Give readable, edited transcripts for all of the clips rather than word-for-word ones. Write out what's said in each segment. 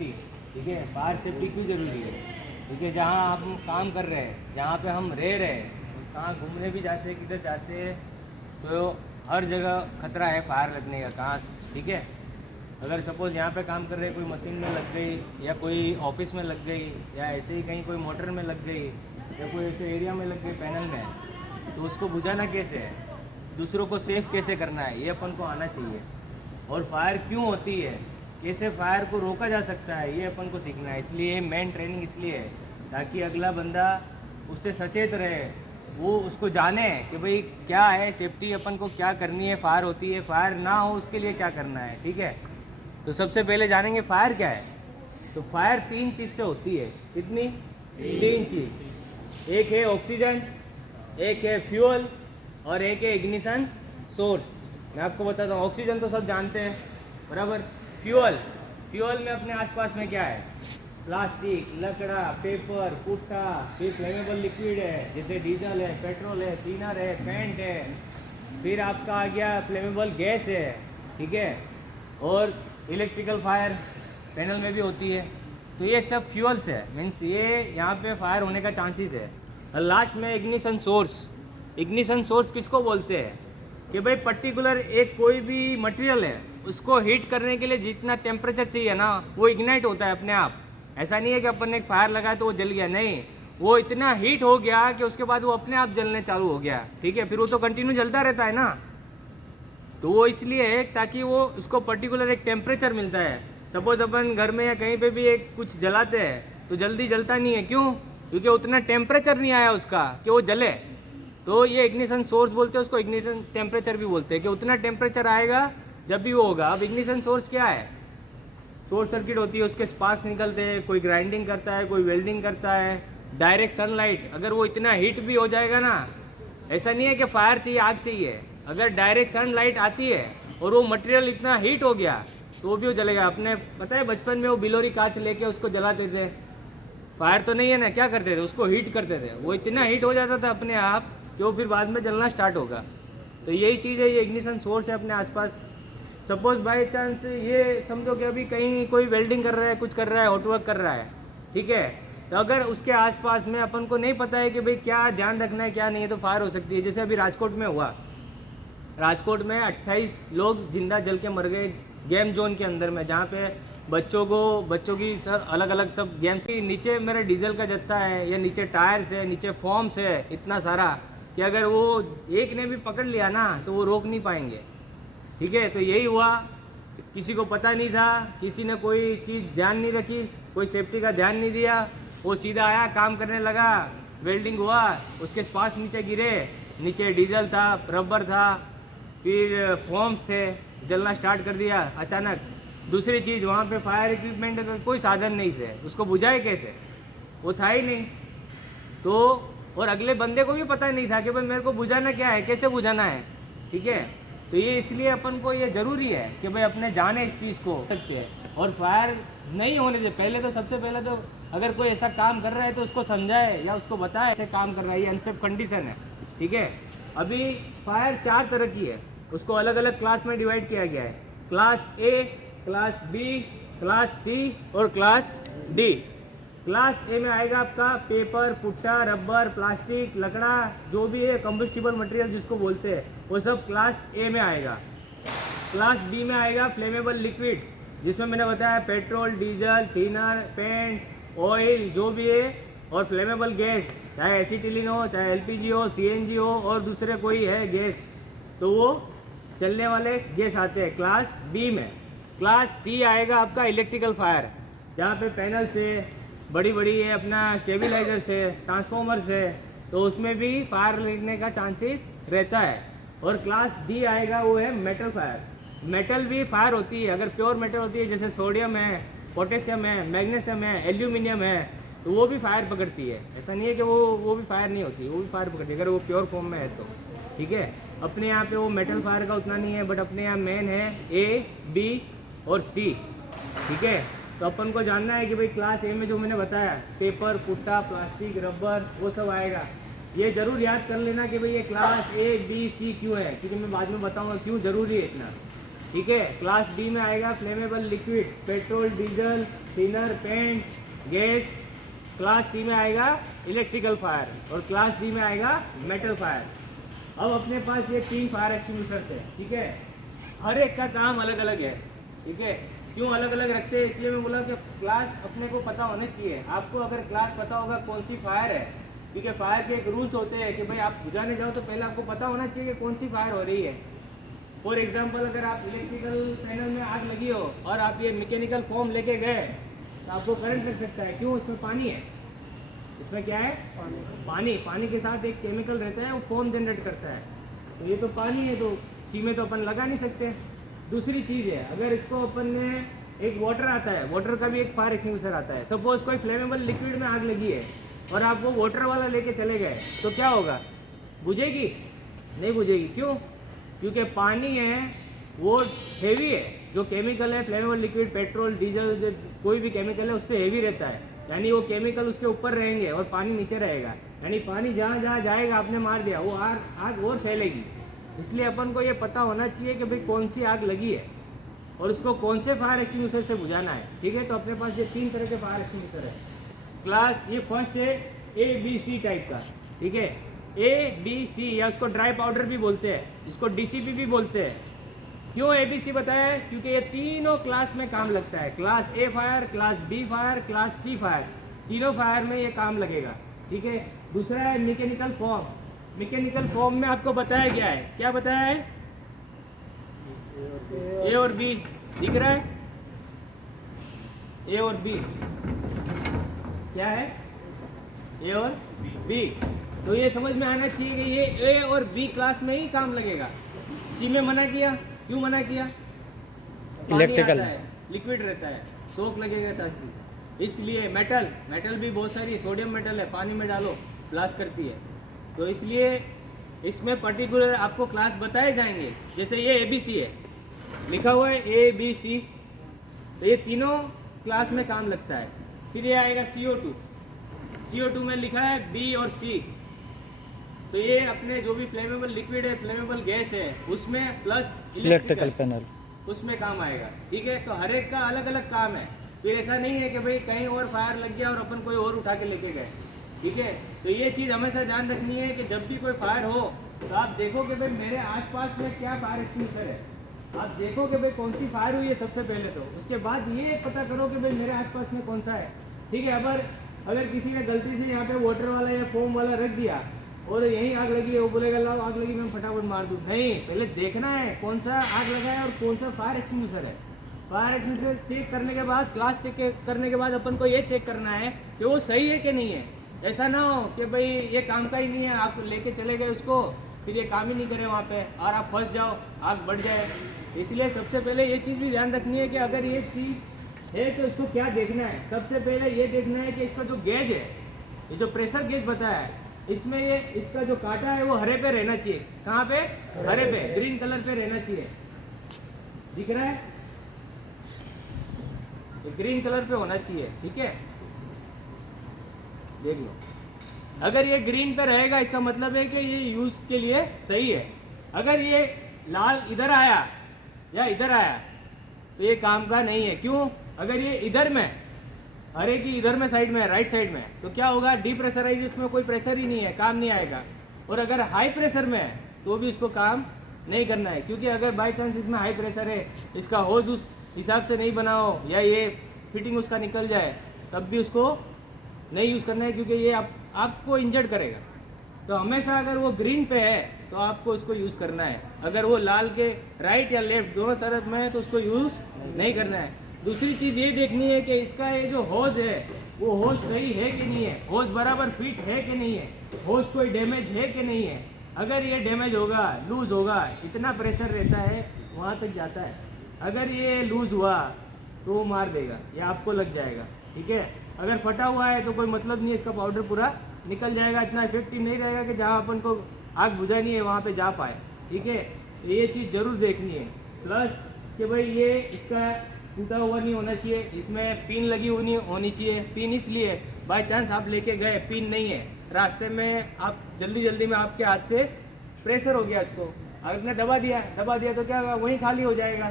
Safety, ठीक है। Fire safety क्यों ज़रूरी है, ठीक है। जहाँ हम काम कर रहे हैं, जहाँ पे हम रह रहे हैं, कहाँ घूमने भी जाते हैं, किधर जाते हैं, तो हर जगह खतरा है फायर लगने का, कहाँ, ठीक है। अगर सपोज़ यहाँ पे काम कर रहे हैं, कोई मशीन में लग गई या कोई ऑफिस में लग गई या ऐसे ही कहीं कोई मोटर में लग गई या कोई ऐसे एरिया में लग गई पैनल में, तो उसको बुझाना कैसे है, दूसरों को सेफ कैसे करना है, ये अपन को आना चाहिए। और फायर क्यों होती है, कैसे फायर को रोका जा सकता है, ये अपन को सीखना है। इसलिए मेन ट्रेनिंग इसलिए है ताकि अगला बंदा उससे सचेत रहे, वो उसको जाने कि भाई क्या है सेफ्टी, अपन को क्या करनी है, फायर होती है, फायर ना हो उसके लिए क्या करना है, ठीक है। तो सबसे पहले जानेंगे फायर क्या है। तो फायर 3 चीज़ से होती है। कितनी? 3 चीज़। एक है ऑक्सीजन, एक है फ्यूल और एक है इग्निशन सोर्स। मैं आपको बताता हूँ। ऑक्सीजन तो सब जानते हैं, बराबर। फ्यूल में अपने आसपास में क्या है, प्लास्टिक, लकड़ा, पेपर, पुट्टा, फिर फ्लेमेबल लिक्विड है जैसे डीजल है, पेट्रोल है, थिनर है, पेंट है, फिर आपका आ गया फ्लेमेबल गैस है, ठीक है। और इलेक्ट्रिकल फायर पैनल में भी होती है। तो ये सब फ्यूल्स है, मीन्स ये यहाँ पे फायर होने का चांसेस है। और लास्ट में इग्निशन सोर्स। इग्निशन सोर्स किसको बोलते हैं कि भाई पर्टिकुलर एक कोई भी मटेरियल है, उसको हीट करने के लिए जितना टेम्परेचर चाहिए ना, वो इग्नाइट होता है अपने आप। ऐसा नहीं है कि अपन ने एक फायर लगाया तो वो जल गया, नहीं, वो इतना हीट हो गया कि उसके बाद वो अपने आप जलने चालू हो गया, ठीक है। फिर वो तो कंटिन्यू जलता रहता है ना। तो वो इसलिए है ताकि वो उसको पर्टिकुलर एक टेम्परेचर मिलता है। सपोज अपन घर में या कहीं पे भी एक कुछ जलाते हैं तो जल्दी जलता नहीं है, क्यों? क्योंकि उतना टेम्परेचर नहीं आया उसका कि वो जले। तो ये इग्निशन सोर्स बोलते हैं उसको, इग्निशन टेम्परेचर भी बोलते हैं कि उतना टेम्परेचर आएगा जब भी वो होगा। अब इग्निशन सोर्स क्या है? शॉर्ट सर्किट होती है, उसके स्पार्क्स निकलते हैं, कोई ग्राइंडिंग करता है, कोई वेल्डिंग करता है। डायरेक्ट सनलाइट, अगर वो इतना हीट भी हो जाएगा ना, ऐसा नहीं है कि फायर चाहिए, आग चाहिए, अगर डायरेक्ट सनलाइट आती है और वो मटेरियल इतना हीट हो गया तो वो भी वो जलेगा। अपने पता है बचपन में वो बिलोरी कांच लेके उसको जलाते थे, फायर तो नहीं है ना, क्या करते थे, उसको हीट करते थे, वो इतना हीट हो जाता था अपने आप कि वो फिर बाद में जलना स्टार्ट होगा। तो यही चीज़ है, ये इग्निशन सोर्स है अपने आसपास। सपोज बाई चांस ये समझो कि अभी कहीं कोई वेल्डिंग कर रहा है, कुछ कर रहा है, हॉटवर्क कर रहा है, ठीक है। तो अगर उसके आसपास में अपन को नहीं पता है कि भाई क्या ध्यान रखना है क्या नहीं है, तो फायर हो सकती है। जैसे अभी राजकोट में हुआ, राजकोट में 28 लोग जिंदा जल के मर गए गेम जोन के अंदर में, जहाँ पे बच्चों की सर अलग अलग सब गेम्स की नीचे मेरे डीजल का जत्था है, या नीचे टायर्स है, नीचे फॉर्म्स है, इतना सारा कि अगर वो एक ने भी पकड़ लिया ना तो वो रोक नहीं पाएंगे, ठीक है। तो यही हुआ, किसी को पता नहीं था, किसी ने कोई चीज़ ध्यान नहीं रखी, कोई सेफ्टी का ध्यान नहीं दिया, वो सीधा आया काम करने लगा, वेल्डिंग हुआ, उसके स्पार्क्स नीचे गिरे, नीचे डीजल था, रबर था, फिर फॉर्म्स थे, जलना स्टार्ट कर दिया अचानक। दूसरी चीज़, वहाँ पे फायर इक्विपमेंट का कोई साधन नहीं थे, उसको बुझाए कैसे, वो था ही नहीं। तो और अगले बंदे को भी पता नहीं था कि भाई मेरे को बुझाना क्या है, कैसे बुझाना है, ठीक है। तो ये इसलिए अपन को ये ज़रूरी है कि भाई अपने जाने इस चीज़ को सकते हैं। और फायर नहीं होने से पहले तो सबसे पहले तो अगर कोई ऐसा काम कर रहा है तो उसको समझाए या उसको बताए ऐसे काम कर रहा है, ये अनसेफ कंडीशन है, ठीक है। अभी फायर 4 तरह की है, उसको अलग अलग क्लास में डिवाइड किया गया है। Class A, class B, class C और क्लास डी। क्लास ए में आएगा आपका पेपर, पुट्टा, रबर, प्लास्टिक, लकड़ा, जो भी है कंबस्टिबल मटेरियल जिसको बोलते हैं, वो सब क्लास ए में आएगा। क्लास बी में आएगा फ्लेमेबल लिक्विड्स, जिसमें मैंने बताया petrol, diesel, thinner, paint, oil, जो भी है, और फ्लेमेबल गैस, चाहे एसिटिलीन हो, चाहे एलपीजी हो, सीएनजी हो, और दूसरे कोई है गैस, तो वो चलने वाले गैस आते हैं क्लास बी में। क्लास सी आएगा आपका इलेक्ट्रिकल फायर, जहाँ पे पैनल से बड़ी बड़ी है, अपना स्टेबलाइजर से, ट्रांसफॉर्मर से, तो उसमें भी फायर लगने का चांसेस रहता है। और क्लास डी आएगा, वो है मेटल फायर। मेटल भी फायर होती है, अगर प्योर मेटल होती है, जैसे सोडियम है, पोटेशियम है, मैग्नीशियम है, एल्यूमिनियम है, तो वो भी फायर पकड़ती है। ऐसा नहीं है कि वो भी फायर नहीं होती, वो भी फायर पकड़ती है अगर वो प्योर फॉर्म में है तो, ठीक है। अपने यहाँ पे वो मेटल फायर का उतना नहीं है, बट अपने यहाँ मेन है ए, बी और सी, ठीक है। तो अपन को जानना है कि भाई क्लास ए में जो मैंने बताया पेपर, पुट्टा, प्लास्टिक, रबर, वो सब आएगा। ये जरूर याद कर लेना कि भाई ये क्लास ए, बी, सी क्यों है, क्योंकि मैं बाद में बताऊंगा क्यों ज़रूरी है इतना। ठीक है। क्लास डी में आएगा flammable liquid, petrol, diesel, thinner, paint, gas. Class C में आएगा इलेक्ट्रिकल फायर और क्लास डी में आएगा मेटल फायर। अब अपने पास ये 3 फायर एक्सटिंग्विशर्स है, ठीक है। हर एक का काम अलग अलग है, ठीक है। क्यों अलग अलग रखते हैं, इसलिए मैं बोला कि क्लास अपने को पता होना चाहिए। आपको अगर क्लास पता होगा कौन सी फायर है, ठीक है। फायर के एक रूल्स होते हैं कि भाई आप बुझाने जाओ तो पहले आपको पता होना चाहिए कि कौन सी फायर हो रही है। फॉर एग्जांपल अगर आप इलेक्ट्रिकल पैनल में आग लगी हो और आप ये मैकेनिकल फॉर्म लेके गए तो आपको करंट लग सकता है। क्यों? इसमें पानी है। इसमें क्या है? पानी के साथ एक केमिकल रहता है, वो फॉर्म जनरेट करता है। तो ये तो पानी है, तो सी में तो अपन लगा नहीं सकते। दूसरी चीज़ है, अगर इसको अपन ने एक वाटर आता है, वाटर का भी एक फायर एक्सटिंग्विशर आता है। सपोज कोई फ्लेमेबल लिक्विड में आग लगी है और आप वो वाटर वाला लेके चले गए तो क्या होगा? बुझेगी? नहीं बुझेगी। क्यों? क्योंकि पानी है वो हेवी है। जो केमिकल है फ्लेमेबल लिक्विड, पेट्रोल, डीजल, जो कोई भी केमिकल है उससे हेवी रहता है, यानी वो केमिकल उसके ऊपर रहेंगे और पानी नीचे रहेगा। यानी पानी जहाँ जहाँ जाएगा आपने मार दिया, वो आग और फैलेगी। इसलिए अपन को ये पता होना चाहिए कि भाई कौन सी आग लगी है और उसको कौन से फायर एक्सटिंग्विशर से बुझाना है, ठीक है। तो अपने पास ये 3 तरह के फायर एक्सटिंग्विशर है। क्लास ये फर्स्ट है ABC टाइप का, ठीक है। ABC या उसको ड्राई पाउडर भी बोलते हैं, इसको DCP भी बोलते हैं। क्यों ABC बताया है? क्योंकि ये तीनों क्लास में काम लगता है। Class A fire, class B fire, class C fire, तीनों फायर में ये काम लगेगा, ठीक है। दूसरा है मैकेनिकल फॉर्म। मैकेनिकल फॉर्म में आपको बताया गया है, क्या बताया है? A और B दिख रहा है? A और B क्या है? A और B। तो ये समझ में आना चाहिए कि ये A और B क्लास में ही काम लगेगा। C में मना किया, क्यों मना किया? इलेक्ट्रिकल लिक्विड रहता है, शॉक लगेगा ताकि। इसलिए मेटल भी बहुत सारी, सोडियम मेटल है, पानी में डालो ब्लास्ट करती है। तो इसलिए इसमें पर्टिकुलर आपको क्लास बताए जाएंगे। जैसे ये ABC है, लिखा हुआ है ABC, तो ये तीनों क्लास में काम लगता है। फिर ये आएगा CO2 में लिखा है B और C। तो ये अपने जो भी फ्लेमेबल लिक्विड है, फ्लेमेबल गैस है, उसमें प्लस इलेक्ट्रिकल पैनल उसमें काम आएगा, ठीक है। तो हर एक का अलग अलग काम है। फिर ऐसा नहीं है कि भाई कहीं और फायर लग गया और अपन कोई और उठा के लेके गए, ठीक है। तो ये चीज़ हमेशा ध्यान रखनी है कि जब भी कोई फायर हो तो आप देखो कि भाई मेरे आसपास में क्या फायर एक्सटिंग्विशर है। आप देखो कि भाई कौन सी फायर हुई है सबसे पहले, तो उसके बाद ये पता करो कि भाई मेरे आसपास में कौन सा है, ठीक है। अगर किसी ने गलती से यहाँ पे वाटर वाला या फोम वाला रख दिया और यहीं आग लगी है, वो बोलेगा लाओ आग लगी मैं फटाफट मार दूँ। नहीं, पहले देखना है कौन सा आग लगा है और कौन सा फायर एक्सटिंग्विशर है। फायर एक्सटिंग्विशर चेक करने के बाद, क्लास चेक करने के बाद अपन को ये चेक करना है कि वो सही है कि नहीं है। ऐसा ना हो कि भाई ये काम का ही नहीं है, आप लेके चले गए उसको, फिर ये काम ही नहीं करे वहाँ पे और आप फंस जाओ, आग बढ़ जाए। इसलिए सबसे पहले ये चीज़ भी ध्यान रखनी है कि अगर ये चीज़ है तो इसको क्या देखना है। सबसे पहले ये देखना है कि इसका जो गेज है, ये जो प्रेशर गेज बताया है, इसमें ये इसका जो कांटा है वो हरे पे रहना चाहिए। कहाँ पे? हरे पे, ग्रीन कलर पे रहना चाहिए। दिख रहा है? ये ग्रीन कलर पे होना चाहिए, ठीक है। देख लो, अगर ये ग्रीन पे रहेगा इसका मतलब है कि ये यूज के लिए सही है। अगर ये लाल इधर आया या इधर आया तो ये काम का नहीं है। क्यों? अगर ये इधर में, हरे की इधर में साइड में, राइट साइड में, तो क्या होगा? डीप्रेशराइज, इसमें कोई प्रेशर ही नहीं है, काम नहीं आएगा। और अगर हाई प्रेशर में है तो भी इसको काम नहीं करना है, क्योंकि अगर बाई चांस इसमें हाई प्रेशर है, इसका होज उस हिसाब से नहीं बनाओ या ये फिटिंग उसका निकल जाए, तब भी उसको नहीं यूज़ करना है, क्योंकि ये आपको इंजर्ड करेगा। तो हमेशा अगर वो ग्रीन पे है तो आपको उसको यूज़ करना है। अगर वो लाल के राइट या लेफ्ट दोनों तरफ में है तो उसको यूज़ नहीं करना है। दूसरी चीज़ ये देखनी है कि इसका ये जो होज है वो होज सही है कि नहीं है, होज बराबर फिट है कि नहीं है, होज कोई डैमेज है कि नहीं है। अगर ये डैमेज होगा, लूज़ होगा, इतना प्रेशर रहता है वहाँ तक जाता है, अगर ये लूज़ हुआ तो वो मार देगा या आपको लग जाएगा, ठीक है। अगर फटा हुआ है तो कोई मतलब नहीं है, इसका पाउडर पूरा निकल जाएगा, इतना इफेक्टिव नहीं रहेगा कि जहाँ अपन को आग बुझानी है वहाँ पे जा पाए, ठीक है। तो ये चीज़ ज़रूर देखनी है। प्लस कि भाई ये इसका टूटा हुआ नहीं होना चाहिए, इसमें पिन लगी होनी चाहिए। पिन इसलिए बाय चांस आप लेके गए, पिन नहीं है, रास्ते में आप जल्दी में आपके हाथ से प्रेशर हो गया इसको, अगर आपने दबा दिया तो क्या होगा, वही खाली हो जाएगा,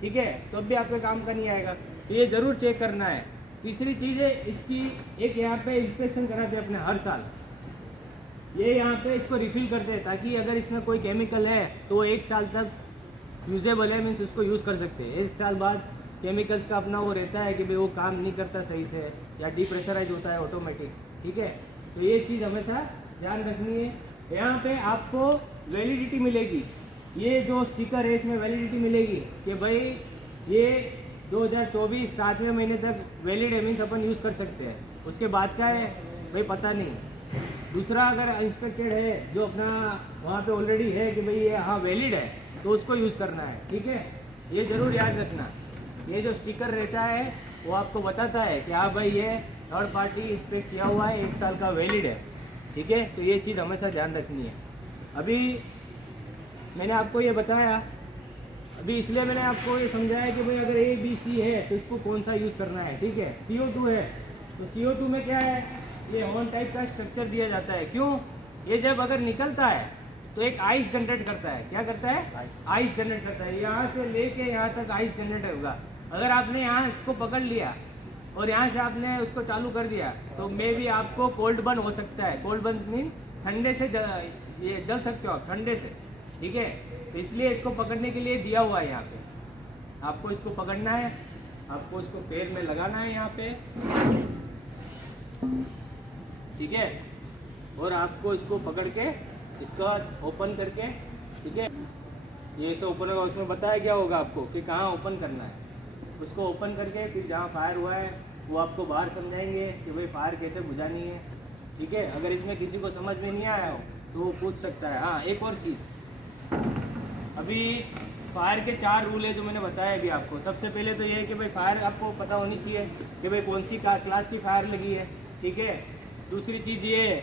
ठीक है, तो अब भी आपके काम का नहीं आएगा। तो ये ज़रूर चेक करना है। तीसरी चीज़ है इसकी, एक यहाँ पे इंस्पेक्शन कराते हैं अपने हर साल, ये यहाँ पे इसको रिफ़िल करते हैं ताकि अगर इसमें कोई केमिकल है तो 1 साल तक यूजेबल है, मीन्स उसको यूज़ कर सकते हैं। 1 साल बाद केमिकल्स का अपना वो रहता है कि भाई वो काम नहीं करता सही से या डिप्रेशराइज होता है ऑटोमेटिक, ठीक है। तो ये चीज़ हमेशा ध्यान रखनी है। यहाँ पे आपको वैलिडिटी मिलेगी, ये जो स्टिकर है इसमें वैलिडिटी मिलेगी कि भाई ये 2024 7वें महीने तक वैलिड है, मीन्स अपन यूज़ कर सकते हैं। उसके बाद का है भाई पता नहीं। दूसरा, अगर इंस्पेक्टेड है जो अपना वहाँ पे ऑलरेडी है कि भाई ये हाँ वैलिड है, तो उसको यूज़ करना है, ठीक है। ये ज़रूर याद रखना, ये जो स्टिकर रहता है वो आपको बताता है कि हाँ भाई ये थर्ड पार्टी इंस्पेक्ट किया हुआ है, 1 साल का वैलिड है, ठीक है। तो ये चीज़ हमेशा ध्यान रखनी है। अभी मैंने आपको ये बताया, अभी इसलिए मैंने आपको ये समझाया कि भाई अगर A B C है तो इसको कौन सा यूज़ करना है, ठीक है। CO2 है तो CO2 में क्या है, ये हॉर्न टाइप का स्ट्रक्चर दिया जाता है। क्यों, ये जब अगर निकलता है तो एक आइस जनरेट करता है। क्या करता है, आइस जनरेट करता है। यहाँ से लेके यहाँ तक आइस जनरेट होगा। अगर आपने यहाँ इसको पकड़ लिया और यहाँ से आपने उसको चालू कर दिया तो मे भी आपको कोल्ड बर्न हो सकता है। कोल्ड बर्न मीन ठंडे से ये जल सकते हो आप, ठंडे से, ठीक है। तो इसलिए इसको पकड़ने के लिए दिया हुआ है यहाँ पे, आपको इसको पकड़ना है, आपको इसको पैर में लगाना है यहाँ पे, ठीक है, और आपको इसको पकड़ के इसका ओपन करके, ठीक है, ये ऐसे ओपन होगा। उसमें बताया क्या होगा आपको कि कहाँ ओपन करना है। उसको ओपन करके फिर जहाँ फायर हुआ है वो आपको बाहर समझाएंगे कि भाई फायर कैसे बुझानी है, ठीक है। अगर इसमें किसी को समझ में नहीं आया हो तो वो पूछ सकता है। हाँ, एक और चीज़, अभी फायर के 4 रूल है जो मैंने बताया अभी आपको। सबसे पहले तो ये है कि भाई फायर आपको पता होनी चाहिए कि भाई कौन सी क्लास की फायर लगी है, ठीक है। दूसरी चीज़ ये है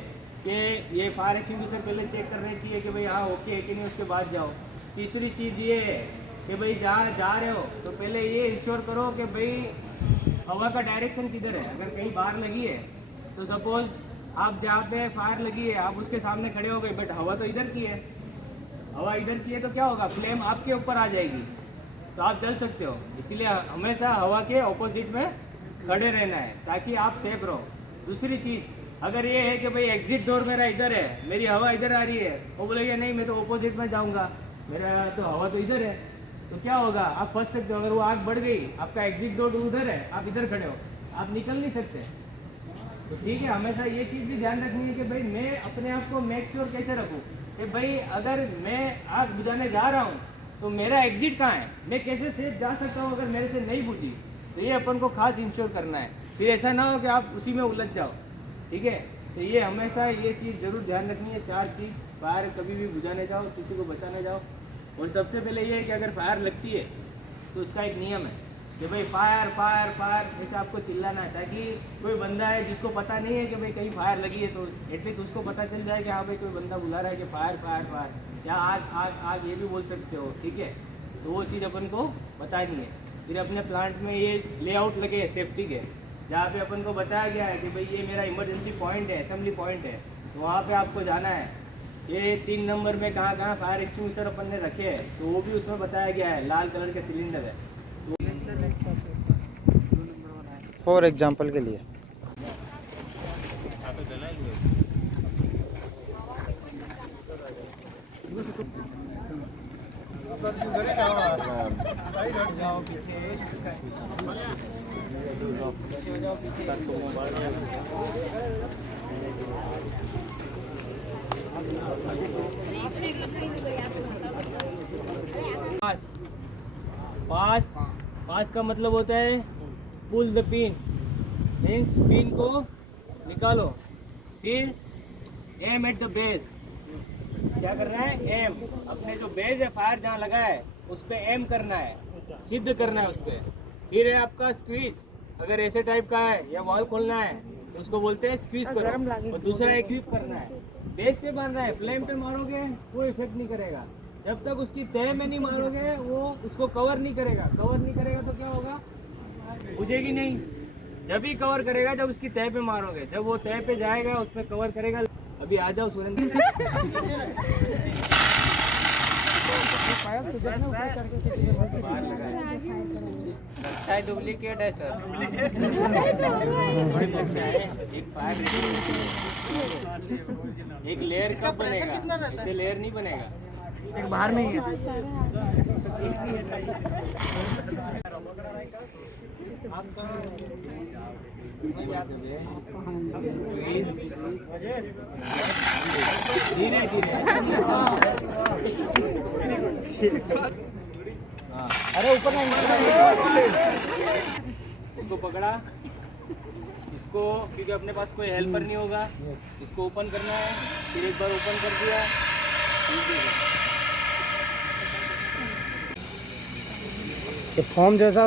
कि ये फायर एक्सटिंग्विशर पहले चेक करनी चाहिए कि भाई हाँ ओके है कि नहीं, उसके बाद जाओ। तीसरी चीज़ ये है कि भाई जहाँ जा रहे हो तो पहले ये इंश्योर करो कि भाई हवा का डायरेक्शन किधर है। अगर कहीं बाहर लगी है तो सपोज़ आप जहाँ पे फायर लगी है आप उसके सामने खड़े हो गए, बट हवा तो इधर की है, हवा इधर की है, तो क्या होगा, फ्लेम आपके ऊपर आ जाएगी, तो आप जल सकते हो। इसलिए हमेशा हवा के ऑपोजिट में खड़े रहना है ताकि आप सेफ रहो। दूसरी चीज़, अगर ये है कि भाई एग्जिट डोर मेरा इधर है, मेरी हवा इधर आ रही है, वो बोलेगा नहीं मैं तो ऑपोजिट में जाऊँगा, मेरा तो हवा तो इधर है, तो क्या होगा, आप फंस सकते हो। अगर वो आग बढ़ गई, आपका एग्जिट डोर उधर है, आप इधर खड़े हो, आप निकल नहीं सकते। तो ठीक है, हमेशा ये चीज़ भी ध्यान रखनी है कि भाई मैं अपने आप को मेक श्योर कैसे रखूँ कि भाई अगर मैं आग बुझाने जा रहा हूँ तो मेरा एग्जिट कहाँ है, मैं कैसे सेफ जा सकता हूँ अगर मेरे से नहीं बुझी। तो ये अपन को खास इंश्योर करना है, फिर ऐसा ना हो कि आप उसी में उलझ जाओ, ठीक है। तो ये हमेशा ये चीज़ ज़रूर ध्यान रखनी है। 4 चीज़, फायर कभी भी बुझाने जाओ, किसी को बचाने जाओ, और सबसे पहले ये है कि अगर फायर लगती है तो उसका एक नियम है कि भाई फायर फायर फायर ऐसे आपको चिल्लाना है, ताकि कोई बंदा है जिसको पता नहीं है कि भाई कहीं फायर लगी है तो एटलीस्ट उसको पता चल जाए कि हाँ भाई कोई बंदा बुला रहा है कि फायर फायर फायर, या आग आग आग, ये भी बोल सकते हो, ठीक है। तो वो चीज़ अपन को बतानी है। फिर अपने प्लांट में ये लेआउट लगे सेफ्टी के, जहाँ पे अपन को बताया गया है कि भाई ये मेरा इमरजेंसी पॉइंट है, असेंबली पॉइंट है, तो वहाँ पे आपको जाना है। ये 3 नंबर में कहाँ कहाँ फायर एक्सटिंग्विशर अपन ने रखे हैं तो वो भी उसमें बताया गया है। लाल कलर के सिलेंडर है, फॉर एग्जांपल के लिए। पास पास पास का मतलब होता है pull the pin, means pin को निकालो। फिर एम एट द बेस, क्या करना है, एम, अपने जो बेस है फायर जहाँ लगा है उस पर एम करना है, सिद्ध करना है उस पर। फिर है आपका स्क्वीज, अगर ऐसे टाइप का है या वॉल खोलना है तो उसको बोलते हैं स्क्वीज करो। और दूसरा एक क्लिप करना है, बेस पे मारना है, फ्लेम पे मारोगे वो इफेक्ट नहीं करेगा। जब तक उसकी तह में नहीं मारोगे वो उसको कवर नहीं करेगा। कवर नहीं करेगा तो क्या होगा, बुझेगी नहीं। जब ही कवर करेगा जब उसकी तह पे मारोगे, जब वो तह पे जाएगा उस पर कवर करेगा। अभी आ जाओ सुरेंद्र। बाहर लगा है। लगता है डुप्लीकेट है सर। थोड़ी लगता है एक फायर एक लेयर कब बनेगा, ऐसे लेयर नहीं बनेगा। एक बाहर में ही है। धीरे धीरे। हाँ, अरे ऊपर नहीं इसको पकड़ा, इसको क्योंकि अपने पास कोई हेल्पर नहीं होगा, इसको ओपन करना है, फिर एक बार ओपन कर दिया। फॉर्म जैसा